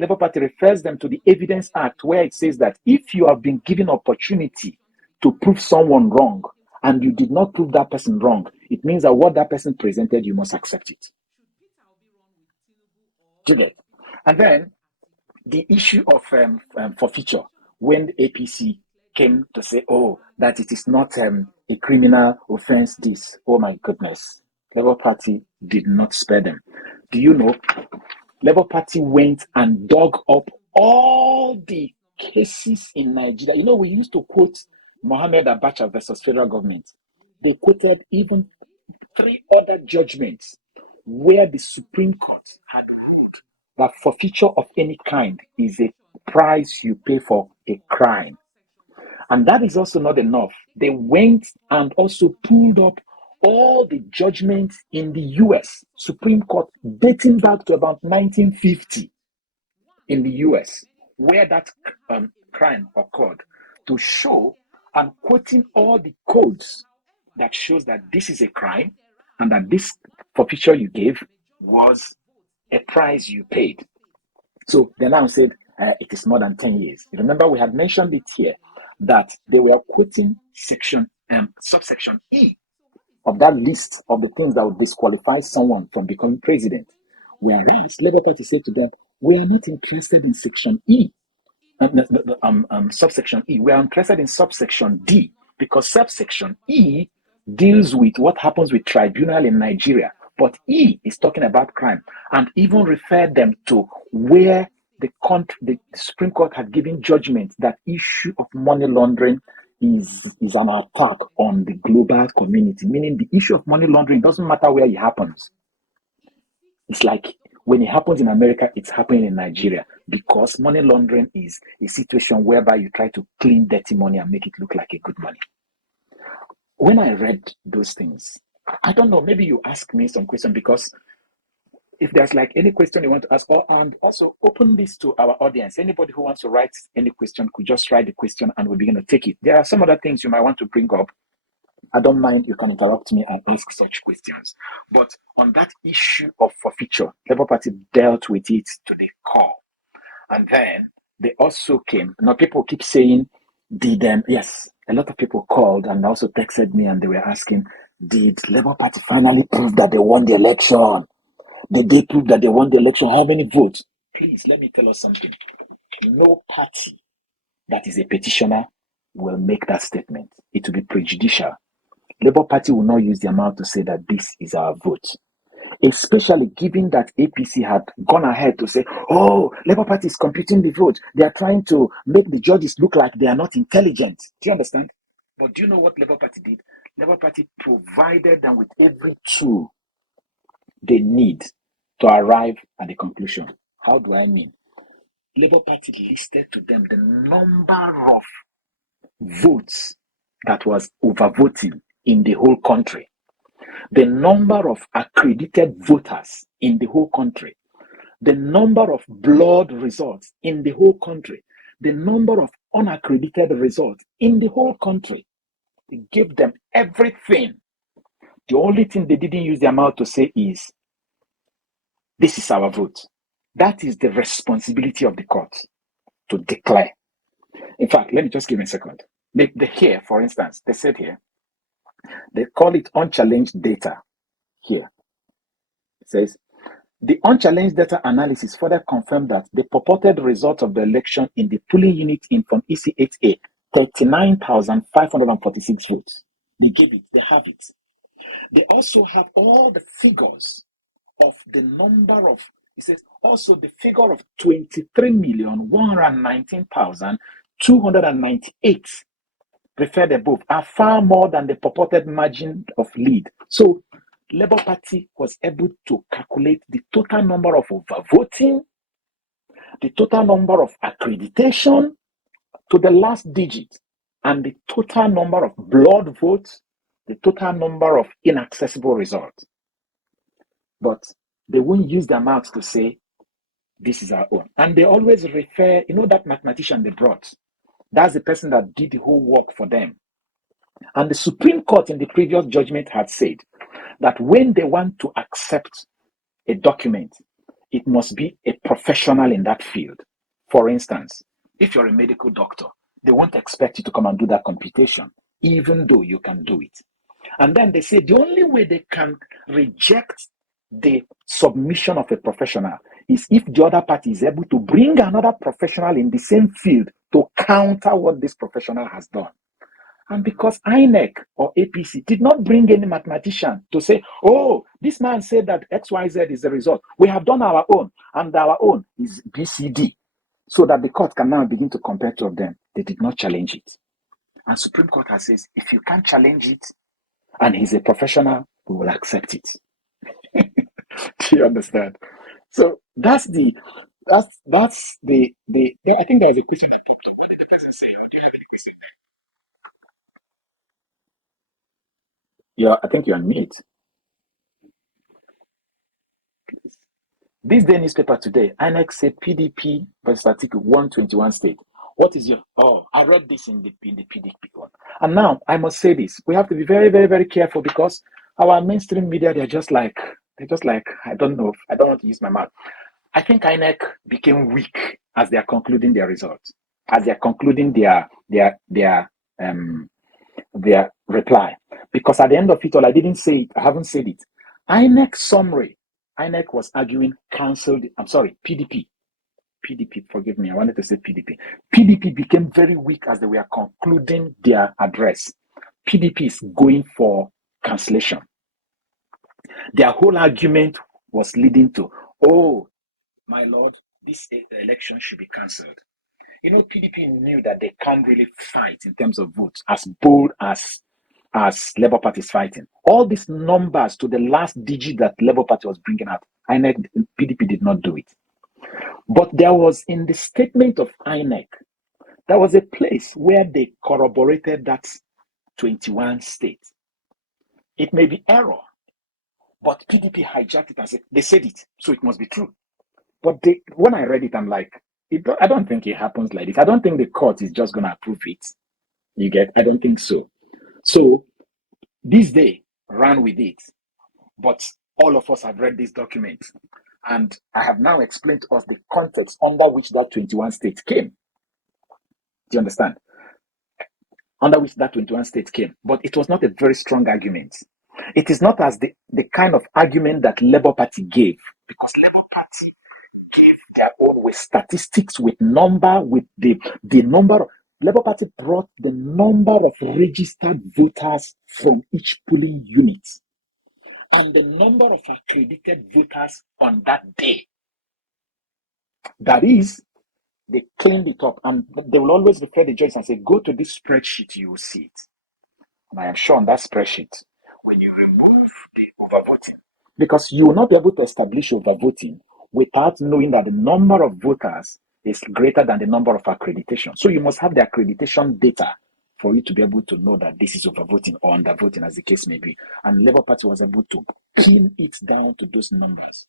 Labour Party refers them to the Evidence Act, where it says that if you have been given opportunity to prove someone wrong and you did not prove that person wrong, it means that what that person presented, you must accept it. Do you get? And then the issue of forfeiture, when the APC came to say, oh, that it is not a criminal offense, this, oh my goodness, Labour Party did not spare them. Do you know, Labour Party went and dug up all the cases in Nigeria. You know, we used to quote Mohammed Abacha versus federal government. They quoted even 3 other judgments where the Supreme Court had that forfeiture of any kind is a price you pay for a crime. And that is also not enough. They went and also pulled up all the judgments in the US Supreme Court dating back to about 1950 in the US, where that crime occurred, to show and quoting all the codes that shows that this is a crime and that this forfeiture you gave was a price you paid. So they now said it is more than 10 years. You remember we had mentioned it here that they were quoting subsection E of that list of the things that would disqualify someone from becoming president. Whereas Labour Party said to them, we are not interested in section E, subsection E. We are interested in subsection D, because subsection E deals with what happens with tribunal in Nigeria. But E is talking about crime, and even referred them to where the Supreme Court had given judgment that issue of money laundering is an attack on the global community, meaning the issue of money laundering doesn't matter where it happens. It's like when it happens in America, it's happening in Nigeria, because money laundering is a situation whereby you try to clean dirty money and make it look like a good money. When I read those things, I don't know, maybe you ask me some question, because if there's like any question you want to ask, and also open this to our audience. Anybody who wants to write any question could just write the question and we'll begin to take it. There are some other things you might want to bring up. I don't mind, you can interrupt me and ask such questions. But on that issue of forfeiture, Labour Party dealt with it to the core. And then they also came, now people keep saying, yes, a lot of people called and also texted me and they were asking, did Labour Party finally prove that they won the election? Did they prove that they won the election? How many votes? Please, let me tell us something. No party that is a petitioner will make that statement. It will be prejudicial. Labour Party will not use their mouth to say that this is our vote. Especially given that APC had gone ahead to say, oh, Labour Party is computing the vote. They are trying to make the judges look like they are not intelligent. Do you understand? But do you know what Labour Party did? Labour Party provided them with every tool they need to arrive at the conclusion. How do I mean? Labour Party listed to them the number of votes that was overvoting in the whole country, the number of accredited voters in the whole country, the number of blood results in the whole country, the number of unaccredited results in the whole country. They gave them everything. The only thing they didn't use their mouth to say is, this is our vote. That is the responsibility of the court to declare. In fact, let me just give me a second. Here, for instance, they said here, they call it unchallenged data here. It says, the unchallenged data analysis further confirmed that the purported result of the election in the polling unit in from EC8A, 39,546 votes. They give it, they have it. They also have all the figures of the number of, it says also the figure of 23,119,298 referred above are far more than the purported margin of lead. So Labour Party was able to calculate the total number of overvoting, the total number of accreditation to the last digit, and the total number of blood votes, the total number of inaccessible results. But they won't use their mouths to say, this is our own. And they always refer, that mathematician they brought, that's the person that did the whole work for them. And the Supreme Court in the previous judgment had said that when they want to accept a document, it must be a professional in that field. For instance, if you're a medical doctor, they won't expect you to come and do that computation, even though you can do it. And then they say the only way they can reject the submission of a professional is if the other party is able to bring another professional in the same field to counter what this professional has done. And because INEC or APC did not bring any mathematician to say, oh, this man said that XYZ is the result. We have done our own, and our own is BCD. So that the court can now begin to compare two of them. They did not challenge it. And Supreme Court has said, if you can't challenge it, and he's a professional, we will accept it. Do you understand? So that's the I think there's a question that popped up. What did the person say? Do you have any question? Yeah, I think you're on mute. This day newspaper today, INEC said PDP versus Article 121 state. What is your I read this in the PDP one. And now I must say this. We have to be very, very, very careful because our mainstream media, they're just like, I don't know, I don't want to use my mouth. I think INEC became weak as they are concluding their results, as they are concluding their reply. Because at the end of it all, I didn't say it, I haven't said it. INEC summary, INEC was arguing cancelled, PDP, forgive me, I wanted to say PDP. PDP became very weak as they were concluding their address. PDP is going for cancellation. Their whole argument was leading to, oh, my lord, this election should be cancelled. You know, PDP knew that they can't really fight in terms of votes as bold as Labour Party is fighting. All these numbers to the last digit that Labour Party was bringing out, INEC, PDP did not do it. But there was, in the statement of INEC, there was a place where they corroborated that 21 states. It may be error, but PDP hijacked it and said, they said it, so it must be true. But when I read it, I'm like, I don't think it happens like this. I don't think the court is just going to approve it. You get? I don't think so. So this day ran with it. But all of us have read this document. And I have now explained to us the context under which that 21 states came. Do you understand? Under which that 21 states came. But it was not a very strong argument. It is not as the kind of argument that Labour Party gave. Because Labour Party gave their own with statistics, with number, with the number. Labour Party brought the number of registered voters from each polling unit and the number of accredited voters on that day. That is, they cleaned it up, and they will always refer the judges and say, go to this spreadsheet, you will see it. And I am sure on that spreadsheet, when you remove the overvoting, because you will not be able to establish overvoting without knowing that the number of voters is greater than the number of accreditation. So you must have the accreditation data for you to be able to know that this is overvoting or undervoting, as the case may be. And Labour Party was able to pin it down to those numbers.